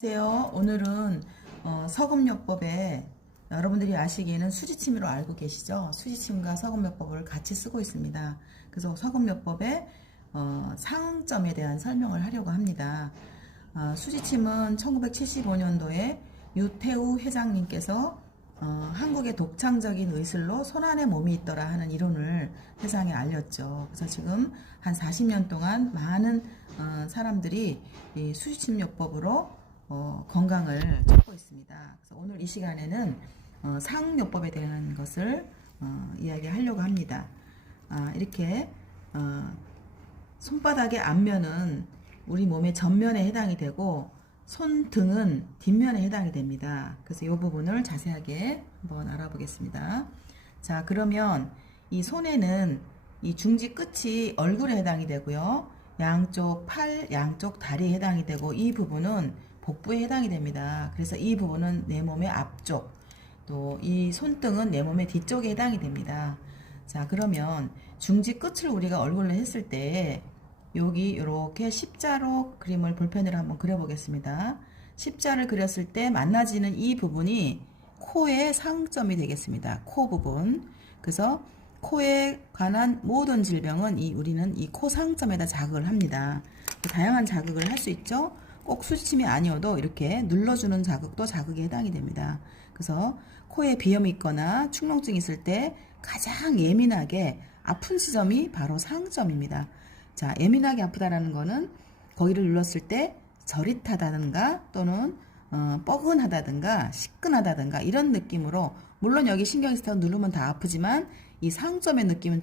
안녕하세요. 오늘은 서금요법에 여러분들이 아시기에는 수지침으로 알고 계시죠? 수지침과 서금요법을 같이 쓰고 있습니다. 그래서 서금요법의 상응점에 대한 설명을 하려고 합니다. 수지침은 1975년도에 유태우 회장님께서 한국의 독창적인 의술로 손안에 몸이 있더라 하는 이론을 세상에 알렸죠. 그래서 지금 한 40년 동안 많은 사람들이 이 수지침요법으로 건강을 찾고 있습니다. 그래서 오늘 이 시간에는 상응요법에 대한 것을 이야기하려고 합니다. 이렇게 손바닥의 앞면은 우리 몸의 전면에 해당이 되고 손등은 뒷면에 해당이 됩니다. 그래서 이 부분을 자세하게 한번 알아보겠습니다. 자, 그러면 이 손에는 이 중지 끝이 얼굴에 해당이 되고요. 양쪽 팔, 양쪽 다리에 해당이 되고 이 부분은 복부에 해당이 됩니다. 그래서 이 부분은 내 몸의 앞쪽, 또 이 손등은 내 몸의 뒤쪽에 해당이 됩니다. 자, 그러면 중지 끝을 우리가 얼굴로 했을 때 여기 이렇게 십자로 그림을 볼펜으로 한번 그려보겠습니다. 십자를 그렸을 때 만나지는 이 부분이 코의 상점이 되겠습니다. 코 부분. 그래서 코에 관한 모든 질병은 우리는 이 코 상점에다 자극을 합니다. 다양한 자극을 할 수 있죠. 꼭 수지침이 아니어도 이렇게 눌러주는 자극도 자극에 해당이 됩니다. 그래서 코에 비염이 있거나 축농증이 있을 때 가장 예민하게 아픈 지점이 바로 상점입니다. 자, 예민하게 아프다라는 거는 거기를 눌렀을 때 저릿하다든가 또는 뻐근하다든가 시끈하다든가 이런 느낌으로, 물론 여기 신경이 있어서 누르면 다 아프지만 이 상점의 느낌은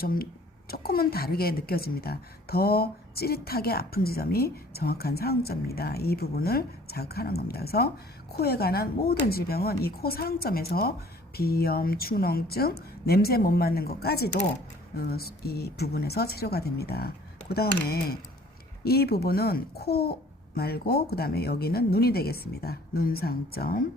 조금은 다르게 느껴집니다. 더 찌릿하게 아픈 지점이 정확한 상점입니다. 이 부분을 자극하는 겁니다. 그래서 코에 관한 모든 질병은 이 코 상점에서 비염, 축농증, 냄새 못 맡는 것까지도 이 부분에서 치료가 됩니다. 그 다음에 이 부분은 코 말고 그 다음에 여기는 눈이 되겠습니다. 눈 상점.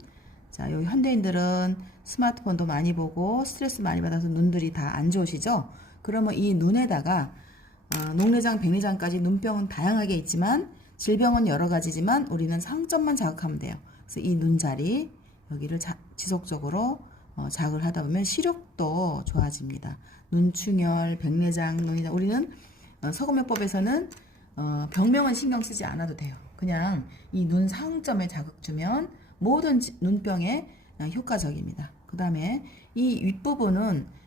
자, 여기 현대인들은 스마트폰도 많이 보고 스트레스 많이 받아서 눈들이 다 안 좋으시죠? 그러면 이 눈에다가 녹내장, 백내장까지 눈병은 다양하게 있지만 질병은 여러 가지지만 우리는 상점만 자극하면 돼요. 그래서 이 눈자리 여기를 지속적으로 자극을 하다 보면 시력도 좋아집니다. 눈충혈, 백내장, 녹내장, 우리는 서금요법에서는 병명은 신경 쓰지 않아도 돼요. 그냥 이 눈 상점에 자극 주면 모든 눈병에 효과적입니다. 그 다음에 이 윗부분은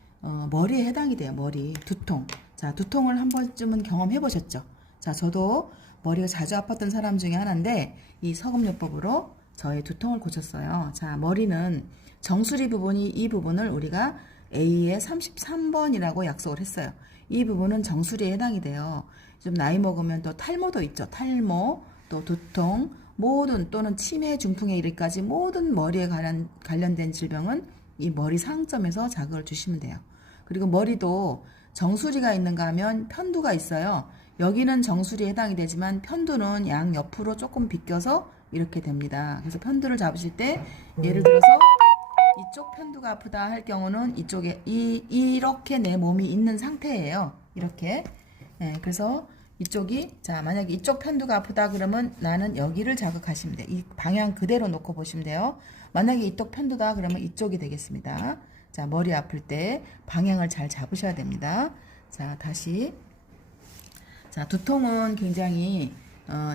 머리에 해당이 돼요. 머리, 두통. 자, 두통을 한 번쯤은 경험해 보셨죠? 자, 저도 머리가 자주 아팠던 사람 중에 하나인데 이 서금요법으로 저의 두통을 고쳤어요. 자, 머리는 정수리 부분이, 이 부분을 우리가 A의 33번이라고 약속을 했어요. 이 부분은 정수리에 해당이 돼요. 좀 나이 먹으면 또 탈모도 있죠. 탈모, 또 두통, 모든 또는 치매, 중풍에 이르기까지 모든 머리에 관련된 질병은 이 머리 상점에서 자극을 주시면 돼요. 그리고 머리도 정수리가 있는가 하면 편두가 있어요. 여기는 정수리에 해당이 되지만 편두는 양 옆으로 조금 비껴서 이렇게 됩니다. 그래서 편두를 잡으실 때 예를 들어서 이쪽 편두가 아프다 할 경우는 이쪽에 이렇게 내 몸이 있는 상태예요. 이렇게. 네, 그래서 이쪽이, 자, 만약에 이쪽 편두가 아프다 그러면 나는 여기를 자극하시면 돼요. 이 방향 그대로 놓고 보시면 돼요. 만약에 이쪽 편두다 그러면 이쪽이 되겠습니다. 자, 머리 아플 때 방향을 잘 잡으셔야 됩니다. 자, 다시. 자, 두통은 굉장히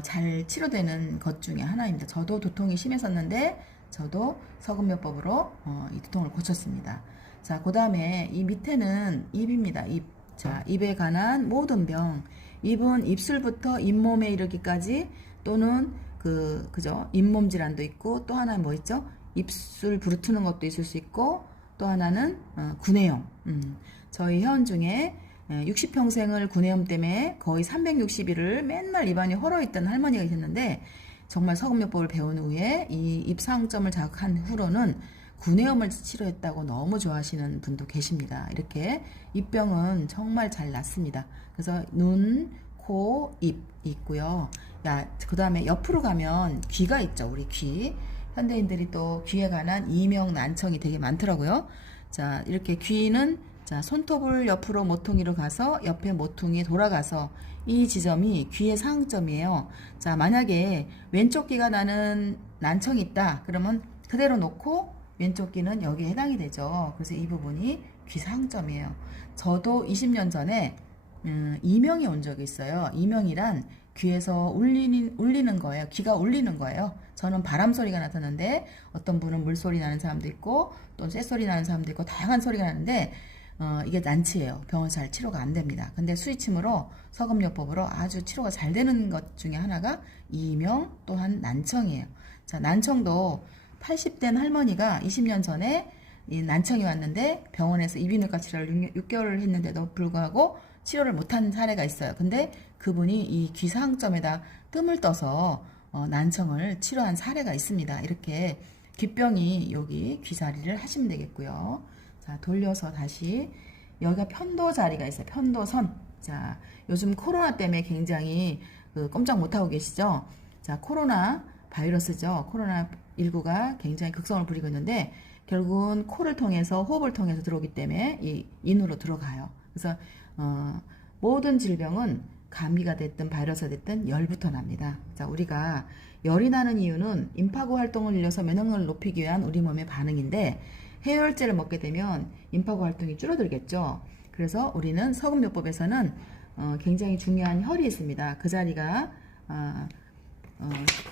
잘 치료되는 것 중에 하나입니다. 저도 두통이 심했었는데 저도 서금요법으로 이 두통을 고쳤습니다. 자, 그 다음에 이 밑에는 입입니다. 입. 자, 입에 관한 모든 병. 입은 입술부터 잇몸에 이르기까지, 또는 그죠? 잇몸 질환도 있고, 또 하나는 뭐 있죠? 입술 부르트는 것도 있을 수 있고, 또 하나는 구내염. 저희 회원 중에 60평생을 구내염 때문에 거의 360일을 맨날 입안이 헐어있던 할머니가 계셨는데, 정말 서금요법을 배운 후에 이 입상점을 자극한 후로는 구내염을 치료했다고 너무 좋아하시는 분도 계십니다. 이렇게 입병은 정말 잘 낫습니다. 그래서 눈, 코, 입 있고요. 그 다음에 옆으로 가면 귀가 있죠. 우리 귀. 현대인들이 또 귀에 관한 이명 난청이 되게 많더라고요. 자, 이렇게 귀는, 자, 손톱을 옆으로 모퉁이로 가서 옆에 모퉁이 돌아가서 이 지점이 귀의 상점이에요. 자, 만약에 왼쪽 귀가 나는 난청이 있다. 그러면 그대로 놓고 왼쪽 귀는 여기에 해당이 되죠. 그래서 이 부분이 귀상점이에요. 저도 20년 전에 이명이 온 적이 있어요. 이명이란 귀에서 울리는 거예요. 귀가 울리는 거예요. 저는 바람 소리가 나타났는데 어떤 분은 물소리 나는 사람도 있고 또 쇳소리 나는 사람도 있고 다양한 소리가 나는데 이게 난치예요. 병원에서 잘 치료가 안 됩니다. 근데 수의침으로 서금요법으로 아주 치료가 잘 되는 것 중에 하나가 이명 또한 난청이에요. 자, 난청도 80된 할머니가 20년 전에 이 난청이 왔는데 병원에서 이비인후과 치료를 6개월을 했는데도 불구하고 치료를 못한 사례가 있어요. 근데 그분이 이 귀상점에다 뜸을 떠서 난청을 치료한 사례가 있습니다. 이렇게 귀병이 여기 귀자리를 하시면 되겠고요. 자, 돌려서 다시 여기가 편도 자리가 있어요. 편도선. 자, 요즘 코로나 때문에 굉장히 꼼짝 못하고 계시죠? 자, 코로나 바이러스죠. 코로나19가 굉장히 극성을 부리고 있는데 결국은 코를 통해서 호흡을 통해서 들어오기 때문에 이 인으로 들어가요. 그래서 모든 질병은 감기가 됐든 바이러스가 됐든 열부터 납니다. 자, 우리가 열이 나는 이유는 임파구 활동을 늘려서 면역력을 높이기 위한 우리 몸의 반응인데 해열제를 먹게 되면 임파구 활동이 줄어들겠죠. 그래서 우리는 서금요법에서는 굉장히 중요한 혈이 있습니다. 그 자리가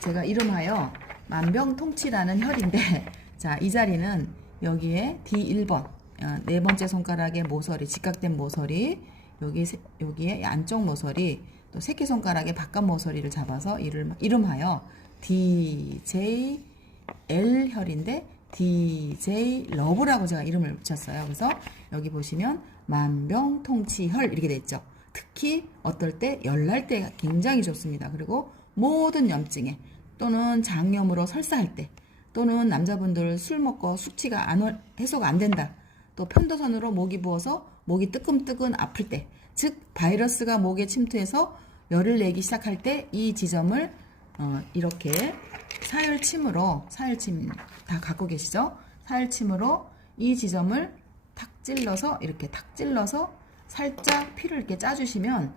제가 이름하여 만병통치라는 혈인데 자, 이 자리는 여기에 D1번 네 번째 손가락의 모서리, 직각된 모서리, 여기에 안쪽 모서리, 또 새끼손가락의 바깥 모서리를 잡아서 이름하여 DJL 혈인데 DJ 러브라고 제가 이름을 붙였어요. 그래서 여기 보시면 만병통치혈 이렇게 돼 있죠. 특히 어떨 때 열날 때 굉장히 좋습니다. 그리고 모든 염증에 또는 장염으로 설사할 때 또는 남자분들 술 먹고 숙취가 해소가 안 된다. 또 편도선으로 목이 부어서 목이 뜨끔뜨끔 아플 때, 즉 바이러스가 목에 침투해서 열을 내기 시작할 때 이 지점을 이렇게 사열침 다 갖고 계시죠? 사열침으로 이 지점을 탁 찔러서 이렇게 탁 찔러서 살짝 피를 이렇게 짜주시면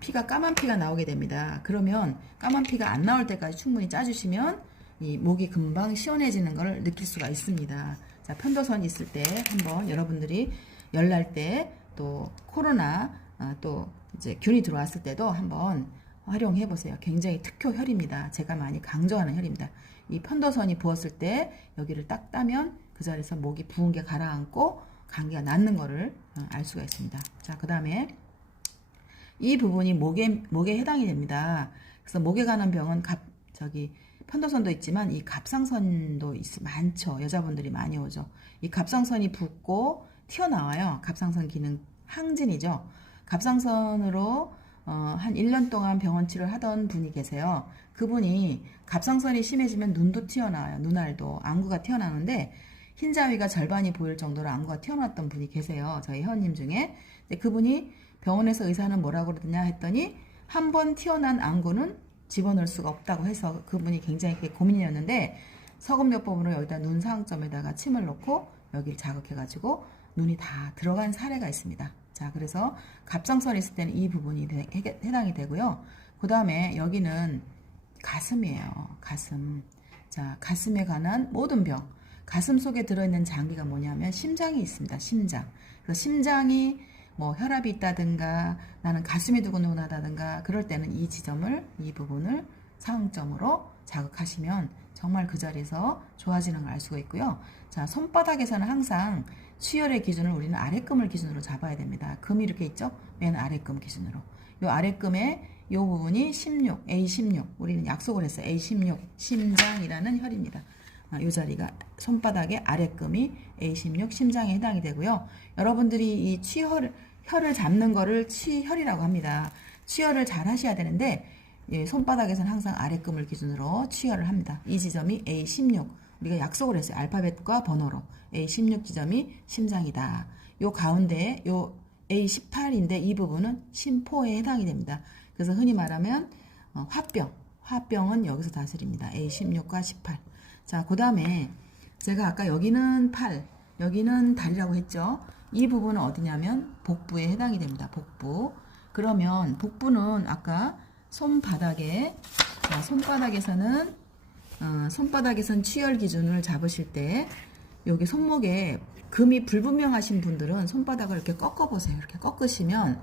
피가 까만 피가 나오게 됩니다. 그러면 까만 피가 안 나올 때까지 충분히 짜주시면 이 목이 금방 시원해지는 걸 느낄 수가 있습니다. 자, 편도선 있을 때 한번 여러분들이 열날 때 또 코로나 또 이제 균이 들어왔을 때도 한번 활용해 보세요. 굉장히 특효혈입니다. 제가 많이 강조하는 혈입니다. 이 편도선이 부었을 때 여기를 딱 따면 그 자리에서 목이 부은 게 가라앉고 감기가 낫는 거를 알 수가 있습니다. 자, 그 다음에 이 부분이 목에 해당이 됩니다. 그래서 목에 가는 병은 편도선도 있지만 이 갑상선도 많죠. 여자분들이 많이 오죠. 이 갑상선이 붓고 튀어나와요. 갑상선 기능 항진이죠. 갑상선으로 한 1년 동안 병원 치료를 하던 분이 계세요. 그분이 갑상선이 심해지면 눈도 튀어나와요. 눈알도 안구가 튀어나오는데 흰자위가 절반이 보일 정도로 안구가 튀어나왔던 분이 계세요. 저희 회원님 중에. 근데 그분이 병원에서 의사는 뭐라고 그러느냐 했더니 한 번 튀어나온 안구는 집어넣을 수가 없다고 해서 그분이 굉장히 고민이었는데 서금요법으로 여기다 눈 상점에다가 침을 넣고 여기를 자극해가지고 눈이 다 들어간 사례가 있습니다. 자, 그래서 갑상선이 있을 때는 이 부분이 해당이 되고요. 그 다음에 여기는 가슴이에요. 가슴. 자, 가슴에 관한 모든 병. 가슴 속에 들어있는 장기가 뭐냐면 심장이 있습니다. 심장. 그래서 심장이 뭐 혈압이 있다든가 나는 가슴이 두근두근하다든가 그럴 때는 이 부분을 상점으로 자극하시면 정말 그 자리에서 좋아지는 걸 알 수가 있고요. 자, 손바닥에서는 항상 수혈의 기준을 우리는 아랫금을 기준으로 잡아야 됩니다. 금이 이렇게 있죠? 맨 아랫금 기준으로. 이 아랫금에 이 부분이 16, A16. 우리는 약속을 했어요. A16, 심장이라는 혈입니다. 이 자리가 손바닥의 아랫금이 A16 심장에 해당이 되고요. 여러분들이 이 혈을 잡는 거를 치혈이라고 합니다. 치혈을 잘 하셔야 되는데 손바닥에서는 항상 아랫금을 기준으로 치혈을 합니다. 이 지점이 A16. 우리가 약속을 했어요. 알파벳과 번호로. A16 지점이 심장이다. 요 가운데 요 A18인데 이 부분은 심포에 해당이 됩니다. 그래서 흔히 말하면 화병은 여기서 다스립니다. A16과 18. 자, 그 다음에 제가 아까 여기는 팔, 여기는 다리라고 했죠. 이 부분은 어디냐면 복부에 해당이 됩니다. 복부. 그러면 복부는 아까 손바닥에서는 손바닥에선 취열 기준을 잡으실 때 여기 손목에 금이 불분명하신 분들은 손바닥을 이렇게 꺾어보세요. 이렇게 꺾으시면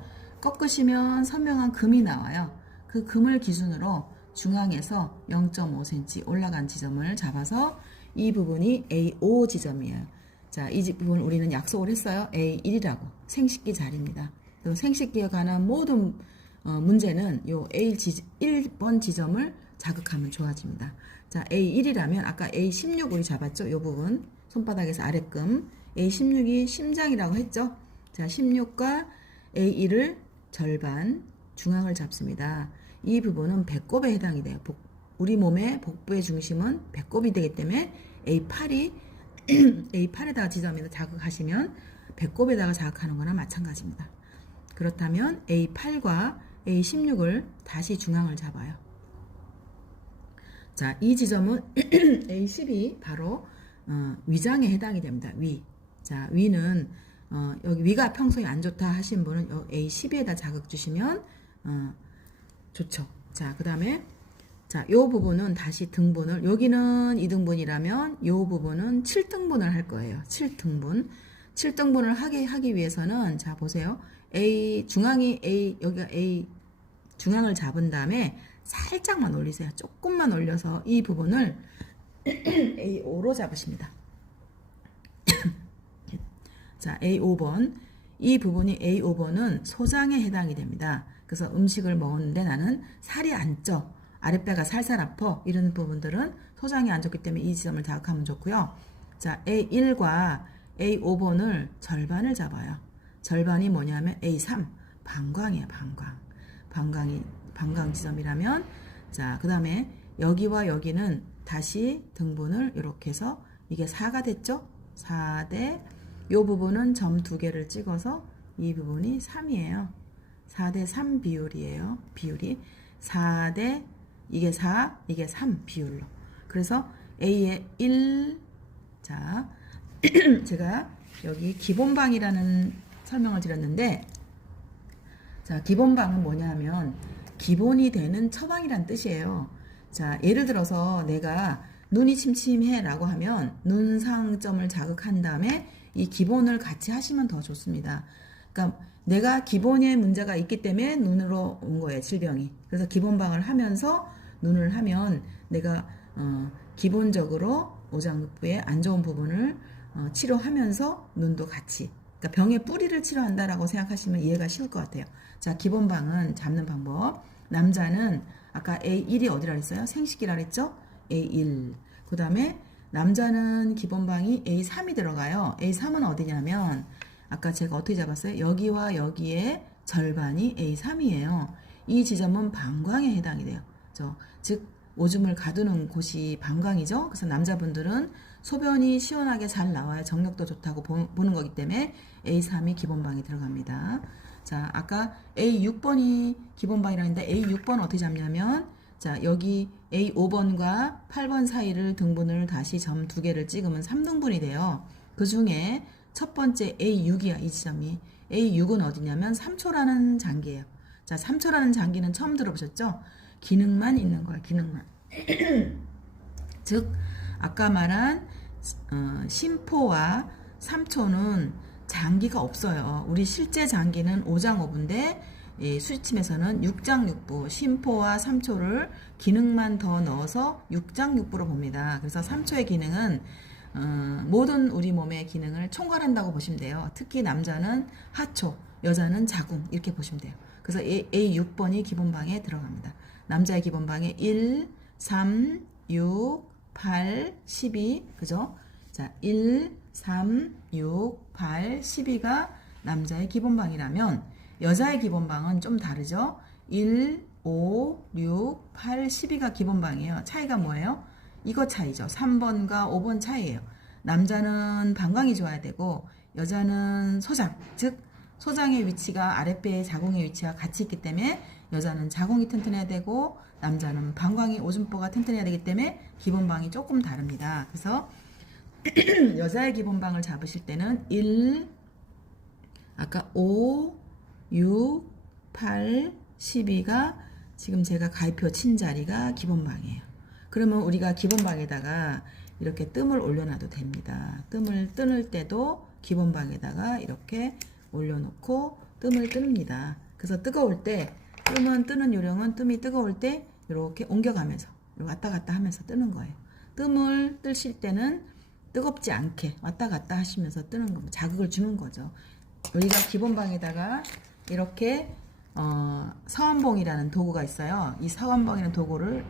선명한 금이 나와요. 그 금을 기준으로 중앙에서 0.5cm 올라간 지점을 잡아서 이 부분이 A5 지점이에요. 자, 이 부분 우리는 약속을 했어요. A1이라고. 생식기 자리입니다. 그리고 생식기에 관한 모든 문제는 요 A1번 지점을 자극하면 좋아집니다. 자, A1이라면 아까 A16 우리 잡았죠? 요 부분. 손바닥에서 아랫금. A16이 심장이라고 했죠? 자, 16과 A1을 절반 중앙을 잡습니다. 이 부분은 배꼽에 해당이 돼요. 우리 몸의 복부의 중심은 배꼽이 되기 때문에 A8에다가 지점에다 자극하시면 배꼽에다가 자극하는 거나 마찬가지입니다. 그렇다면 A8과 A16을 다시 중앙을 잡아요. 자, 이 지점은 A10이 바로 위장에 해당이 됩니다. 위. 자, 위는 여기 위가 평소에 안 좋다 하신 분은 A12에다 자극 주시면 좋죠. 자, 그 다음에 자, 요 부분은 다시 등분을, 여기는 2등분이라면 요 부분은 7등분을 할 거예요. 7등분. 7등분을 하기 위해서는 자, 보세요. 여기가 중앙을 잡은 다음에 살짝만 올리세요. 조금만 올려서 이 부분을 A5로 잡으십니다. 자, A5번. 이 부분이 A5번은 소장에 해당이 됩니다. 그래서 음식을 먹었는데 나는 살이 안 쪄. 아랫배가 살살 아파. 이런 부분들은 소장이 안 좋기 때문에 이 지점을 자극하면 좋고요. 자, A1과 A5번을 절반을 잡아요. 절반이 뭐냐면 A3. 방광이에요, 방광. 방광 지점이라면, 자, 그 다음에 여기와 여기는 다시 등분을 이렇게 해서 이게 4가 됐죠? 4대, 요 부분은 점 2개를 찍어서 이 부분이 3이에요. 4대 3 비율이에요. 비율이 4대 이게 4, 이게 3 비율로. 그래서 A의 1, 자, 제가 여기 기본방이라는 설명을 드렸는데, 자, 기본방은 뭐냐면 기본이 되는 처방이란 뜻이에요. 자, 예를 들어서 내가 눈이 침침해 라고 하면 눈상점을 자극한 다음에 이 기본을 같이 하시면 더 좋습니다. 그러니까 내가 기본에 문제가 있기 때문에 눈으로 온 거예요, 질병이. 그래서 기본방을 하면서 눈을 하면 내가 기본적으로 오장육부의 안 좋은 부분을 치료하면서 눈도 같이, 그러니까 병의 뿌리를 치료한다라고 생각하시면 이해가 쉬울 것 같아요. 자, 기본방은 잡는 방법. 남자는 아까 A1이 어디라 그랬어요? 생식기라 그랬죠? A1. 그 다음에 남자는 기본방이 A3이 들어가요. A3은 어디냐면 아까 제가 어떻게 잡았어요? 여기와 여기에 절반이 A3이에요. 이 지점은 방광에 해당이 돼요. 즉 오줌을 가두는 곳이 방광이죠. 그래서 남자분들은 소변이 시원하게 잘 나와야 정력도 좋다고 보는 거기 때문에 A3이 기본방에 들어갑니다. 자, 아까 A6번이 기본방이라 했는데 A6번 어떻게 잡냐면, 자, 여기 A5번과 8번 사이를 등분을 다시 점 2개를 찍으면 3등분이 돼요. 그 중에 첫 번째 A6이야, 이 지점이. A6은 어디냐면 3초라는 장기예요. 자, 3초라는 장기는 처음 들어보셨죠? 기능만 있는 거야, 기능만. 즉, 아까 말한 심포와 3초는 장기가 없어요. 우리 실제 장기는 5장5부인데 수지침에서는 6장6부, 심포와 3초를 기능만 더 넣어서 6장6부로 봅니다. 그래서 3초의 기능은 모든 우리 몸의 기능을 총괄한다고 보시면 돼요. 특히 남자는 하초, 여자는 자궁 이렇게 보시면 돼요. 그래서 A6번이 기본방에 들어갑니다. 남자의 기본방에 1, 3, 6, 8, 12, 그죠? 자, 1, 3, 6, 8, 12가 남자의 기본방이라면 여자의 기본방은 좀 다르죠? 1, 5, 6, 8, 12가 기본방이에요. 차이가 뭐예요? 이거 차이죠. 3번과 5번 차이예요. 남자는 방광이 좋아야 되고 여자는 소장, 즉 소장의 위치가 아랫배의 자궁의 위치와 같이 있기 때문에 여자는 자궁이 튼튼해야 되고 남자는 방광이 오줌보가 튼튼해야 되기 때문에 기본방이 조금 다릅니다. 그래서 여자의 기본방을 잡으실 때는 1, 아까 5, 6, 8, 12가 지금 제가 가위표 친 자리가 기본방이에요. 그러면 우리가 기본방에다가 이렇게 뜸을 올려놔도 됩니다. 뜸을 뜨는 때도 기본방에다가 이렇게 올려놓고 뜸을 뜹니다. 그래서 뜨거울 때 뜸은 뜨는 요령은 뜸이 뜨거울 때 이렇게 옮겨가면서 왔다 갔다 하면서 뜨는 거예요. 뜸을 뜨실 때는 뜨겁지 않게 왔다 갔다 하시면서 뜨는 거, 자극을 주는 거죠. 우리가 기본방에다가 이렇게 서원봉이라는 도구가 있어요. 이 서원봉이라는 도구를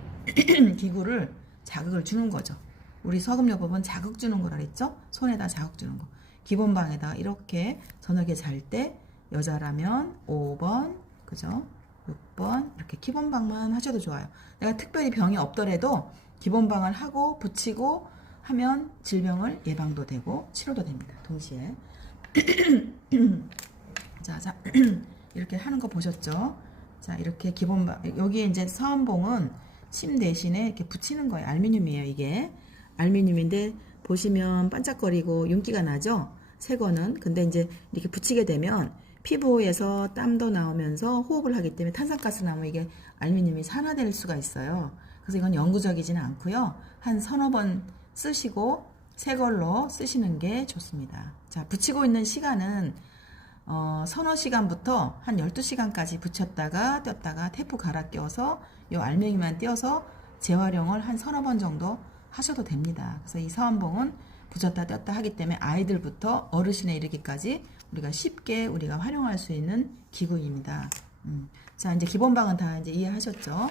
기구를 자극을 주는 거죠. 우리 서금요법은 자극 주는 거라 그랬죠? 손에다 자극 주는 거. 기본방에다 이렇게 저녁에 잘 때 여자라면 5번, 그죠? 6번 이렇게 기본방만 하셔도 좋아요. 내가 특별히 병이 없더라도 기본방을 하고 붙이고 하면 질병을 예방도 되고 치료도 됩니다. 동시에. 자, 이렇게 하는 거 보셨죠? 자, 이렇게 기본방, 여기에 이제 서원봉은 침 대신에 이렇게 붙이는 거예요. 알루미늄이에요, 이게. 알루미늄인데 보시면 반짝거리고 윤기가 나죠? 새 거는. 근데 이제 이렇게 붙이게 되면 피부에서 땀도 나오면서 호흡을 하기 때문에 탄산가스 나오면 이게 알루미늄이 산화될 수가 있어요. 그래서 이건 영구적이지는 않고요. 한 서너 번 쓰시고 새 걸로 쓰시는 게 좋습니다. 자, 붙이고 있는 시간은 서너 시간부터 한 12시간까지 붙였다가 뗐다가 테이프 갈아 껴서 이 알맹이만 떼어서 재활용을 한 서너 번 정도 하셔도 됩니다. 그래서 이 서원봉은 붙였다 뗐다 하기 때문에 아이들부터 어르신에 이르기까지 우리가 쉽게 우리가 활용할 수 있는 기구입니다. 자, 이제 기본방은 다 이제 이해하셨죠?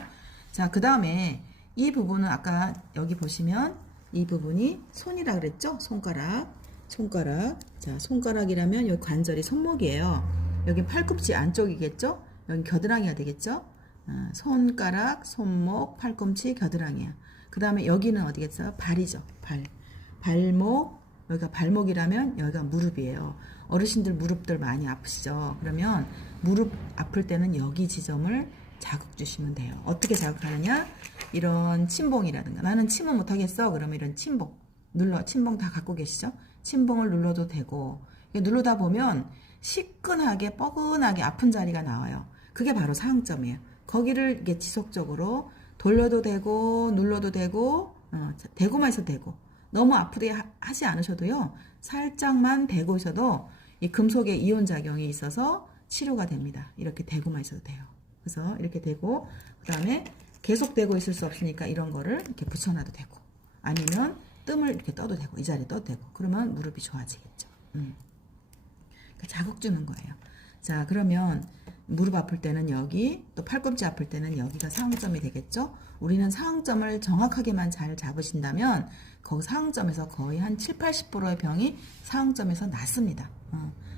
자, 그 다음에 이 부분은 아까 여기 보시면 이 부분이 손이라 그랬죠? 손가락. 자, 손가락이라면 여기 관절이 손목이에요. 여기 팔꿈치 안쪽이겠죠? 여기 겨드랑이가 되겠죠? 손가락, 손목, 팔꿈치, 겨드랑이야. 그 다음에 여기는 어디겠어요? 발이죠. 발목, 여기가 발목이라면 여기가 무릎이에요. 어르신들 무릎들 많이 아프시죠? 그러면 무릎 아플 때는 여기 지점을 자극 주시면 돼요. 어떻게 자극하느냐? 이런 침봉이라든가. 나는 침은 못하겠어. 그러면 이런 침봉. 침봉 다 갖고 계시죠? 침봉을 눌러도 되고. 누르다 보면 시끈하게 뻐근하게 아픈 자리가 나와요. 그게 바로 사용점이에요. 거기를 이게 지속적으로 돌려도 되고 눌러도 되고 대고만 있어도 되고 너무 아프게 하지 않으셔도요. 살짝만 대고 있어도 이 금속의 이온 작용이 있어서 치료가 됩니다. 이렇게 대고만 있어도 돼요. 그래서 이렇게 대고 그 다음에 계속 대고 있을 수 없으니까 이런 거를 이렇게 붙여놔도 되고 아니면 뜸을 이렇게 떠도 되고 이 자리에 떠도 되고 그러면 무릎이 좋아지겠죠. 그러니까 자극 주는 거예요. 자, 그러면 무릎 아플 때는 여기, 또 팔꿈치 아플 때는 여기가 사용점이 되겠죠. 우리는 사용점을 정확하게만 잘 잡으신다면 거기 사용점에서 거의 한 7, 80%의 병이 사용점에서 낫습니다.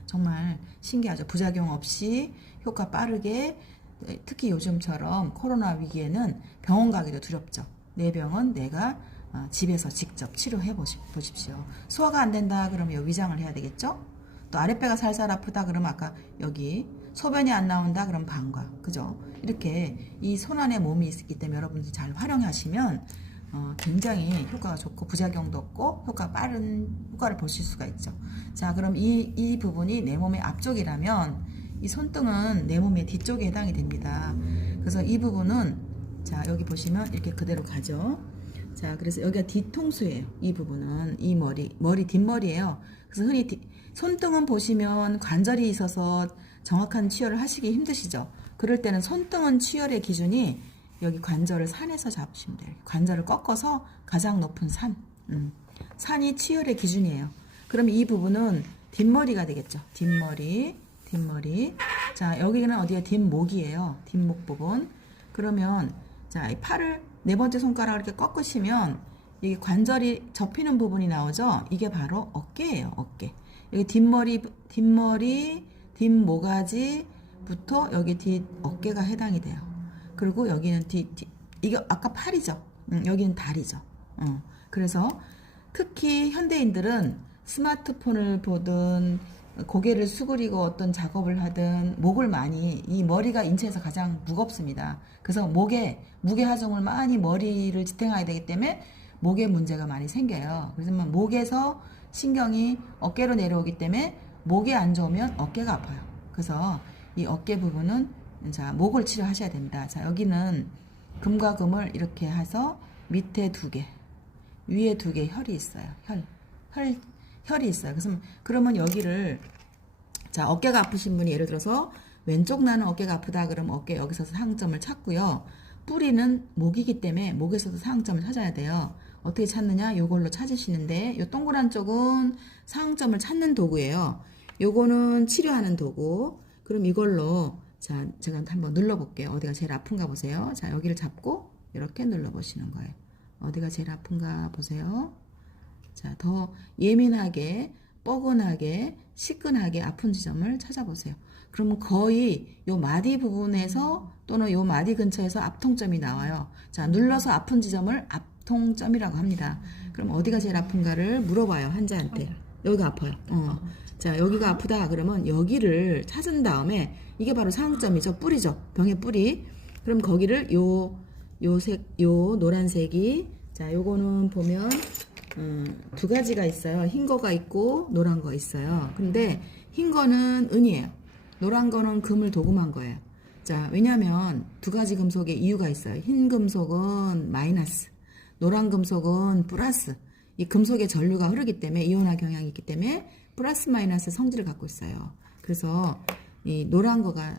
정말 신기하죠. 부작용 없이 효과 빠르게, 특히 요즘처럼 코로나 위기에는 병원 가기도 두렵죠. 내 병은 내가 집에서 직접 치료해 보십시오. 소화가 안 된다 그러면 여기 위장을 해야 되겠죠. 또 아랫배가 살살 아프다 그러면 아까 여기 소변이 안 나온다 그럼 방광, 그죠? 이렇게 이 손 안에 몸이 있기 때문에 여러분들이 잘 활용하시면 굉장히 효과가 좋고 부작용도 없고 빠른 효과를 보실 수가 있죠. 자, 그럼 이 부분이 내 몸의 앞쪽이라면 이 손등은 내 몸의 뒤쪽에 해당이 됩니다. 그래서 이 부분은 자, 여기 보시면 이렇게 그대로 가죠. 자, 그래서 여기가 뒤통수예요. 이 부분은 이 머리 뒷머리예요. 그래서 흔히 손등은 보시면 관절이 있어서 정확한 치열을 하시기 힘드시죠. 그럴 때는 손등은 치열의 기준이 여기 관절을 산에서 잡으시면 돼요. 관절을 꺾어서 가장 높은 산이 치열의 기준이에요. 그럼 이 부분은 뒷머리가 되겠죠. 뒷머리. 자, 여기는 어디가 뒷목이에요. 뒷목 부분. 그러면 자, 이 팔을 네 번째 손가락을 이렇게 꺾으시면 이 관절이 접히는 부분이 나오죠. 이게 바로 어깨예요. 어깨. 여기 뒷머리, 뒷모가지부터 여기 뒷 어깨가 해당이 돼요. 그리고 여기는 이게 아까 팔이죠. 여기는 다리죠. 그래서 특히 현대인들은 스마트폰을 보든 고개를 수그리고 어떤 작업을 하든 목을 많이, 이 머리가 인체에서 가장 무겁습니다. 그래서 무게 하중을 많이 머리를 지탱하게 되기 때문에 목에 문제가 많이 생겨요. 그래서 목에서 신경이 어깨로 내려오기 때문에 목이 안 좋으면 어깨가 아파요. 그래서 이 어깨 부분은 자, 목을 치료하셔야 됩니다. 자, 여기는 금과 금을 이렇게 해서 밑에 2개, 위에 2개 혈이 있어요. 혈이 있어요. 그러면 여기를, 자, 어깨가 아프신 분이 예를 들어서 왼쪽 나는 어깨가 아프다 그러면 어깨 여기서 사항점을 찾고요. 뿌리는 목이기 때문에 목에서도 사항점을 찾아야 돼요. 어떻게 찾느냐? 요걸로 찾으시는데, 요 동그란 쪽은 사항점을 찾는 도구예요. 요거는 치료하는 도구. 그럼 이걸로, 자, 제가 한번 눌러볼게요. 어디가 제일 아픈가 보세요. 자, 여기를 잡고 이렇게 눌러보시는 거예요. 어디가 제일 아픈가 보세요. 자, 더 예민하게, 뻐근하게, 시끈하게 아픈 지점을 찾아보세요. 그러면 거의 요 마디 부분에서 또는 요 마디 근처에서 압통점이 나와요. 자, 눌러서 아픈 지점을 압통점이라고 합니다. 그럼 어디가 제일 아픈가를 물어봐요, 환자한테. 여기가 아파요. 자, 여기가 아프다 그러면 여기를 찾은 다음에, 이게 바로 사항점이죠. 뿌리죠. 병의 뿌리. 그럼 거기를 요 노란색이, 자, 요거는 보면 2가지가 있어요. 흰 거가 있고 노란 거 있어요. 근데 흰 거는 은이에요. 노란 거는 금을 도금한 거예요. 자, 왜냐면 2가지 금속의 이유가 있어요. 흰 금속은 마이너스, 노란 금속은 플러스. 이 금속의 전류가 흐르기 때문에, 이온화 경향이 있기 때문에 플러스 마이너스 성질을 갖고 있어요. 그래서 이 노란 거가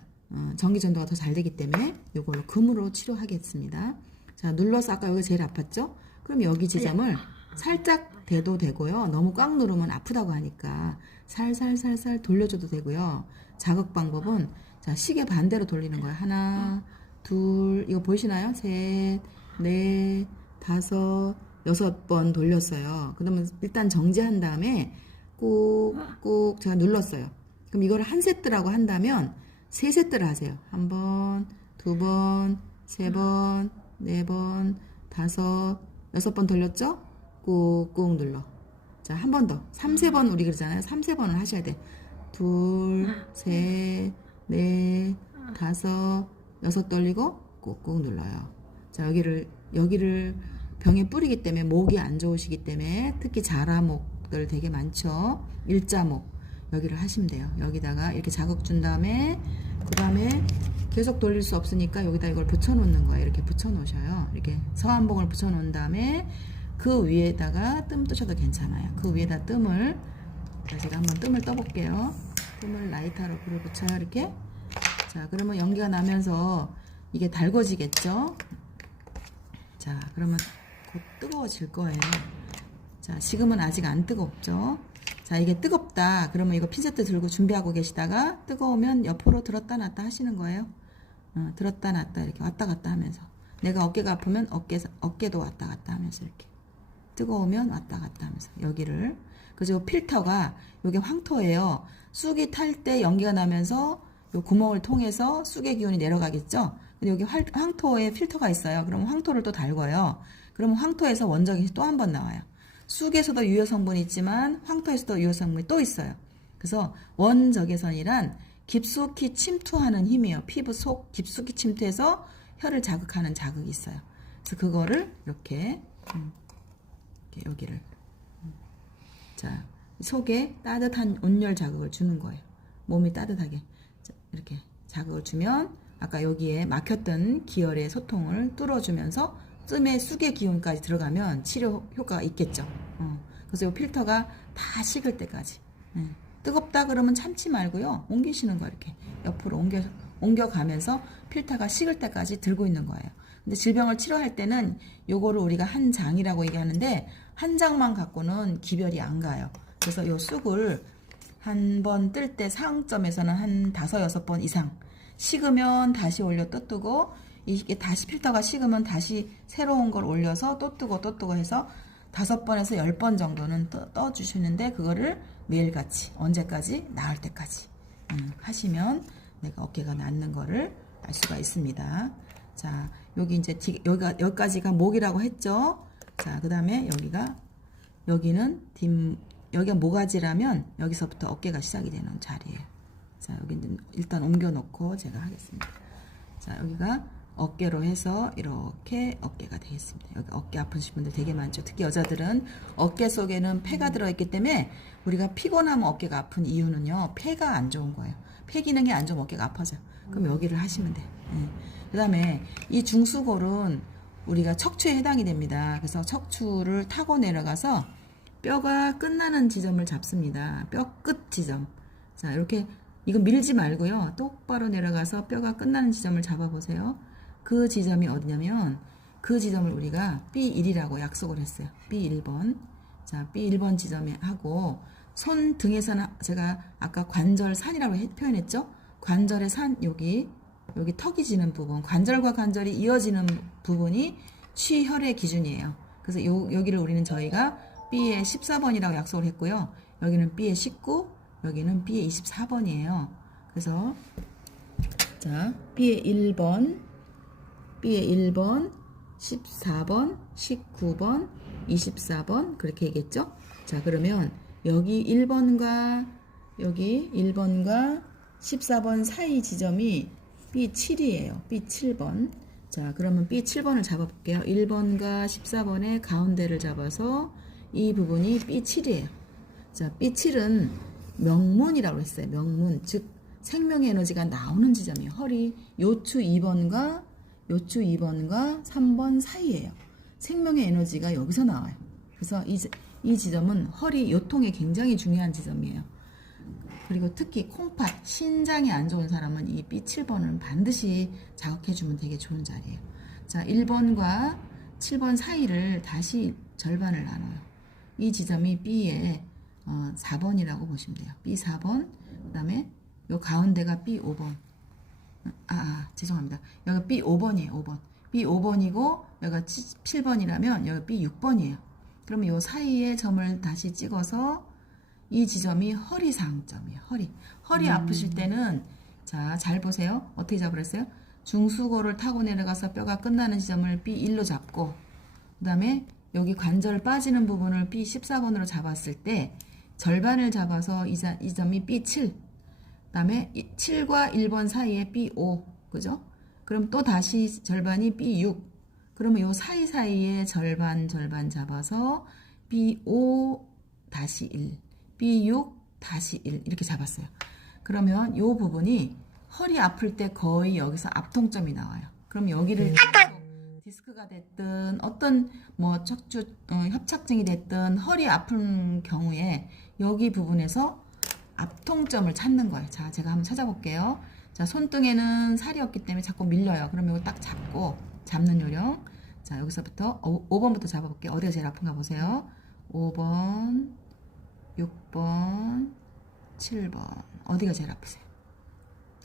전기 전도가 더 잘 되기 때문에 이걸로 금으로 치료하겠습니다. 자, 눌러서 아까 여기 제일 아팠죠? 그럼 여기 지점을 살짝 대도 되고요. 너무 꽉 누르면 아프다고 하니까 살살살살 돌려줘도 되고요. 자극 방법은, 자, 시계 반대로 돌리는 거예요. 하나, 둘, 이거 보이시나요? 셋, 넷, 다섯, 6번 돌렸어요. 그러면 일단 정지한 다음에 꾹꾹 제가 눌렀어요. 그럼 이거를 한 세트라고 한다면 3세트를 하세요. 1번, 2번, 3번, 4번, 5, 6번 돌렸죠? 꾹꾹 눌러. 자, 한 번 더. 3, 4번 우리 그러잖아요. 3, 4번을 하셔야 돼. 2, 3, 4, 5, 6 돌리고 꾹꾹 눌러요. 자, 여기를 병에 뿌리기 때문에 목이 안 좋으시기 때문에, 특히 자라목들 되게 많죠. 일자목. 여기를 하시면 돼요. 여기다가 이렇게 자극 준 다음에, 그 다음에 계속 돌릴 수 없으니까 여기다 이걸 붙여 놓는 거예요. 이렇게 붙여 놓으셔요. 이렇게 서한봉을 붙여 놓은 다음에 그 위에다가 뜸 뜨셔도 괜찮아요. 그 위에다 뜸을, 제가 한번 뜸을 떠볼게요. 뜸을 라이터로 불을 붙여요. 이렇게. 자, 그러면 연기가 나면서 이게 달궈지겠죠? 자, 그러면 곧 뜨거워질 거예요. 자, 지금은 아직 안 뜨겁죠? 자, 이게 뜨겁다. 그러면 이거 핀세트 들고 준비하고 계시다가 뜨거우면 옆으로 들었다 놨다 하시는 거예요. 들었다 놨다 이렇게 왔다 갔다 하면서, 내가 어깨가 아프면 어깨도 왔다 갔다 하면서, 이렇게 뜨거우면 왔다 갔다 하면서 여기를. 그래서 필터가, 요게 황토예요. 쑥이 탈 때 연기가 나면서 요 구멍을 통해서 쑥의 기운이 내려가겠죠. 근데 여기 황토에 필터가 있어요. 그럼 황토를 또 달궈요. 그러면 황토에서 원적이 또 한 번 나와요. 쑥에서도 유효 성분이 있지만 황토에서도 유효 성분이 또 있어요. 그래서 원적외선이란 깊숙이 침투하는 힘이에요. 피부 속 깊숙이 침투해서 혈을 자극하는 자극이 있어요. 그래서 그거를 이렇게 여기를, 자, 속에 따뜻한 온열 자극을 주는 거예요. 몸이 따뜻하게. 자, 이렇게 자극을 주면 아까 여기에 막혔던 기혈의 소통을 뚫어주면서 뜸에 쑥의 기운까지 들어가면 치료 효과가 있겠죠. 그래서 이 필터가 다 식을 때까지. 뜨겁다 그러면 참지 말고요. 옮기시는 거, 이렇게 옆으로 옮겨가면서 필터가 식을 때까지 들고 있는 거예요. 근데 질병을 치료할 때는 요거를 우리가 한 장이라고 얘기하는데, 한 장만 갖고는 기별이 안 가요. 그래서 요 쑥을 한 번 뜰 때 사흥점에서는 한 5, 6번 이상 식으면 다시 올려 또 뜨고, 이게 다시 필터가 식으면 다시 새로운 걸 올려서 또 뜨고 또 뜨고 해서 5번에서 10번 정도는 떠주시는데, 그거를 매일같이 언제까지? 나을 때까지 하시면 내가 어깨가 낫는 거를 알 수가 있습니다. 자, 여기 이제 여기까지가 목이라고 했죠. 자, 그 다음에 여기는 여기가 모가지라면 여기서부터 어깨가 시작이 되는 자리예요. 자, 여기는 일단 옮겨 놓고 제가 하겠습니다. 자, 여기가 어깨로 해서 이렇게 어깨가 되겠습니다. 여기 어깨 아프신 분들 되게 많죠. 특히 여자들은 어깨 속에는 폐가 들어있기 때문에, 우리가 피곤하면 어깨가 아픈 이유는요, 폐가 안 좋은 거예요. 폐 기능이 안 좋으면 어깨가 아파져요. 그럼 여기를 하시면 돼요. 그 다음에 이 중수골은 우리가 척추에 해당이 됩니다. 그래서 척추를 타고 내려가서 뼈가 끝나는 지점을 잡습니다. 뼈 끝 지점. 자, 이렇게 이거 밀지 말고요. 똑바로 내려가서 뼈가 끝나는 지점을 잡아보세요. 그 지점이 어디냐면 그 지점을 우리가 B1이라고 약속을 했어요. B1번. 자, B1번 지점에 하고 손 등에서는 제가 아까 관절산이라고 표현했죠? 관절의 산 여기 턱이 지는 부분, 관절과 관절이 이어지는 부분이 쉬혈의 기준이에요. 그래서 여기를 우리는 저희가 B의 14번이라고 약속을 했고요. 여기는 B의 19, 여기는 B의 24번이에요. 그래서 자, B의 1번, B의 1번, 14번, 19번, 24번 그렇게 얘기했죠? 자, 그러면 여기 1번과 여기 1번과 14번 사이 지점이 B7이에요. B7번. 자, 그러면 B7번을 잡아볼게요. 1번과 14번의 가운데를 잡아서 이 부분이 B7이에요. 자, B7은 명문이라고 했어요. 명문. 즉, 생명의 에너지가 나오는 지점이에요. 허리, 요추 2번과 3번 사이예요. 생명의 에너지가 여기서 나와요. 그래서 이 지점은 허리 요통에 굉장히 중요한 지점이에요. 그리고 특히 콩팥, 신장이 안 좋은 사람은 이 B7번을 반드시 자극해주면 되게 좋은 자리예요. 자, 1번과 7번 사이를 다시 절반을 나눠요. 이 지점이 B의 4번이라고 보시면 돼요. B4번, 그 다음에 요 가운데가 B5번. 죄송합니다. 여기 B5번이에요. 5번. B5번이고 여기가 7번이라면 여기 B6번이에요. 그러면 요 사이에 점을 다시 찍어서 이 지점이 허리 상점이에요. 허리 아프실 때는 자, 잘 보세요. 어떻게 잡으랬어요? 중수고를 타고 내려가서 뼈가 끝나는 지점을 B1로 잡고 그 다음에 여기 관절 빠지는 부분을 B14번으로 잡았을 때 절반을 잡아서 이 점이 B7 그 다음에 7과 1번 사이에 B5 그죠? 그럼 또 다시 절반이 B6 그러면 요 사이사이에 절반 잡아서 B5-1 B6-1 이렇게 잡았어요. 그러면 이 부분이 허리 아플 때 거의 여기서 압통점이 나와요. 그럼 여기를 디스크가 됐든 어떤 뭐 척추 협착증이 됐든 허리 아픈 경우에 여기 부분에서 압통점을 찾는 거예요. 자, 제가 한번 찾아볼게요. 자, 손등에는 살이 없기 때문에 자꾸 밀려요. 그럼 이거 딱 잡고 잡는 요령. 자, 여기서부터 5번부터 잡아볼게요. 어디가 제일 아픈가 보세요. 5번 6번, 7번. 어디가 제일 아프세요?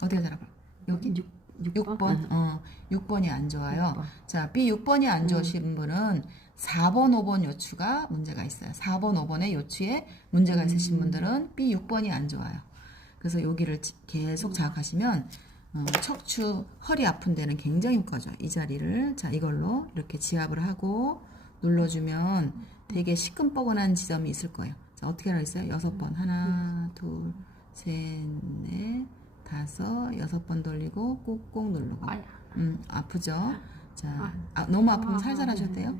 어디가 제일 아파요? 여기? 6번? 6번이 안 좋아요. 6번. 자, B6번이 안 좋으신 분은 4번, 5번 요추가 문제가 있어요. 4번, 5번의 요추에 문제가 있으신 분들은 B6번이 안 좋아요. 그래서 여기를 계속 자극하시면 척추, 허리 아픈 데는 굉장히 효과줘요. 이 자리를. 자, 이걸로 이렇게 지압을 하고 눌러주면 되게 시큰뻐근한 지점이 있을 거예요. 자, 어떻게 하라고 했어요? 6번. 하나, 둘, 셋, 넷, 다섯, 6번 돌리고 꾹꾹 누르고. 아프죠? 자, 너무 아프면 살살 하셔도 돼요.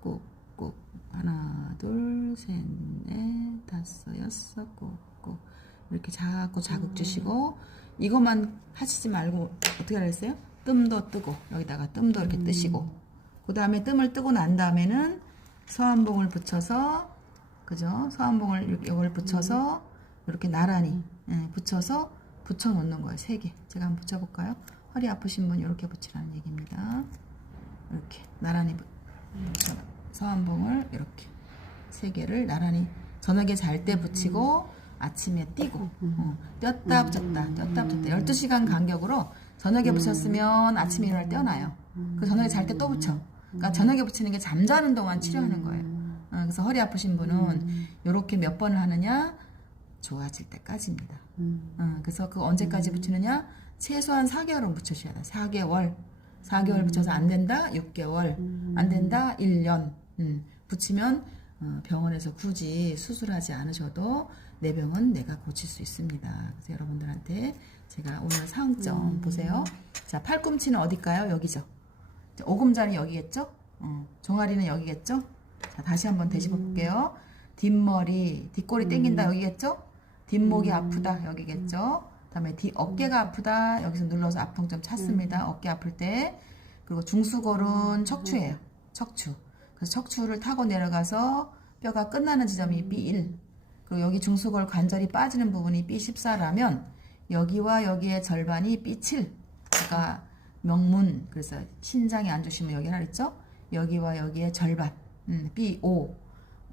꾹꾹. 하나, 둘, 셋, 넷, 다섯, 6, 꾹꾹. 이렇게 자꾸 자극 주시고, 이것만 하시지 말고, 어떻게 하라고 했어요? 뜸도 뜨고, 여기다가 뜸도 이렇게 뜨시고, 그 다음에 뜸을 뜨고 난 다음에는 서한봉을 붙여서, 그죠? 서한봉을 이걸 붙여서 이렇게 나란히 붙여서 붙여 놓는 거예요. 3개. 제가 한번 붙여볼까요? 허리 아프신 분 이렇게 붙이라는 얘기입니다. 이렇게 나란히 서한봉을 이렇게 3개를 나란히 저녁에 잘 때 붙이고 아침에 띄고 띄었다 붙였다 띄었다 붙였다 12시간 간격으로 저녁에 붙였으면 아침에 일어날 때 떼어놔요. 그 저녁에 잘 때 또 붙여. 그러니까 저녁에 붙이는 게 잠자는 동안 치료하는 거예요. 그래서 허리 아프신 분은 이렇게 몇 번을 하느냐 좋아질 때까지입니다. 그래서 그 언제까지 붙이느냐 최소한 4개월은 붙여줘야 돼요. 4개월 붙여서 안 된다 6개월 안 된다 1년 붙이면 병원에서 굳이 수술하지 않으셔도 내 병은 내가 고칠 수 있습니다. 그래서 여러분들한테 제가 오늘 사응점 보세요. 자, 팔꿈치는 어딜까요? 여기죠. 오금자리 여기겠죠? 종아리는 여기겠죠? 자, 다시 한번 되짚어 볼게요. 뒷머리, 뒷골이 땡긴다 여기겠죠? 뒷목이 아프다 여기겠죠? 그 다음에 어깨가 아프다 여기서 눌러서 압통점 찾습니다. 어깨 아플 때 그리고 중수골은 척추예요. 척추. 그래서 척추를 타고 내려가서 뼈가 끝나는 지점이 B1. 그리고 여기 중수골 관절이 빠지는 부분이 B14라면 여기와 여기의 절반이 B7. 그러니까 명문. 그래서 신장이 안 좋으시면 여기 하나 있죠? 여기와 여기의 절반. B5.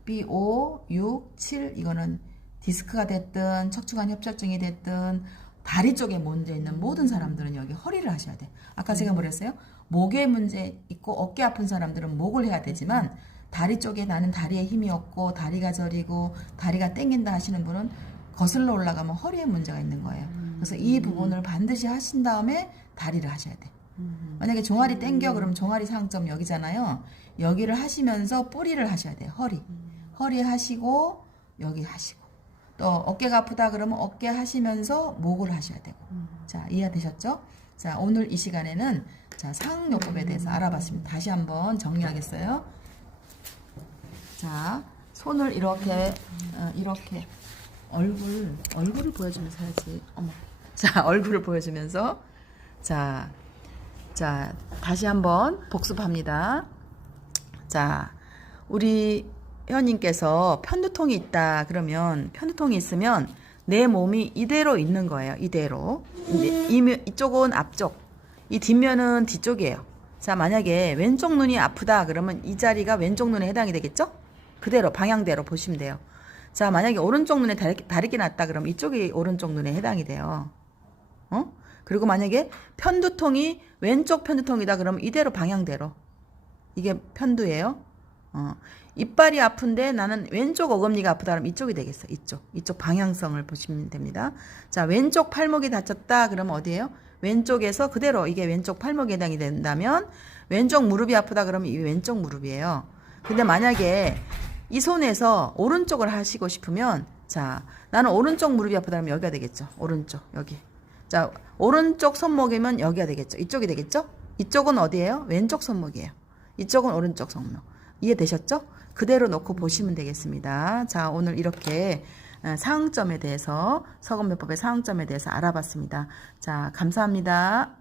B5, 6, 7. 이거는 디스크가 됐든 척추관 협착증이 됐든 다리 쪽에 문제 있는 모든 사람들은 여기 허리를 하셔야 돼. 아까 제가 뭐랬어요? 목에 문제 있고 어깨 아픈 사람들은 목을 해야 되지만 다리 쪽에 나는 다리에 힘이 없고 다리가 저리고 다리가 땡긴다 하시는 분은 거슬러 올라가면 허리에 문제가 있는 거예요. 그래서 이 부분을 반드시 하신 다음에 다리를 하셔야 돼. 만약에 종아리 땡겨 그러면 종아리 상점 여기잖아요. 여기를 하시면서 뿌리를 하셔야 돼요. 허리 하시고 여기 하시고 또 어깨가 아프다 그러면 어깨 하시면서 목을 하셔야 되고. 자, 이해되셨죠? 자, 오늘 이 시간에는 자, 상요법에 대해서 알아봤습니다. 다시 한번 정리하겠어요. 자, 손을 이렇게 이렇게 얼굴을 보여주면서 해야지. 어머. 자, 얼굴을 보여주면서 자, 다시 한번 복습합니다. 자, 우리 회원님께서 편두통이 있다 그러면 편두통이 있으면 내 몸이 이대로 있는 거예요. 이대로. 이쪽은 앞쪽, 이 뒷면은 뒤쪽이에요. 자, 만약에 왼쪽 눈이 아프다 그러면 이 자리가 왼쪽 눈에 해당이 되겠죠? 그대로 방향대로 보시면 돼요. 자, 만약에 오른쪽 눈에 다리끼 났다 그러면 이쪽이 오른쪽 눈에 해당이 돼요. 그리고 만약에 편두통이 왼쪽 편두통이다 그러면 이대로 방향대로. 이게 편두예요. 이빨이 아픈데 나는 왼쪽 어금니가 아프다 그러면 이쪽이 되겠어. 이쪽 방향성을 보시면 됩니다. 자, 왼쪽 팔목이 다쳤다 그러면 어디예요? 왼쪽에서 그대로 이게 왼쪽 팔목에 해당이 된다면 왼쪽 무릎이 아프다 그러면 이 왼쪽 무릎이에요. 근데 만약에 이 손에서 오른쪽을 하시고 싶으면 자, 나는 오른쪽 무릎이 아프다 그러면 여기가 되겠죠. 오른쪽 여기. 자, 오른쪽 손목이면 여기가 되겠죠. 이쪽이 되겠죠? 이쪽은 어디예요? 왼쪽 손목이에요. 이쪽은 오른쪽 손목. 이해되셨죠? 그대로 놓고 보시면 되겠습니다. 자, 오늘 이렇게 사응점에 대해서 서건면법의 사응점에 대해서 알아봤습니다. 자, 감사합니다.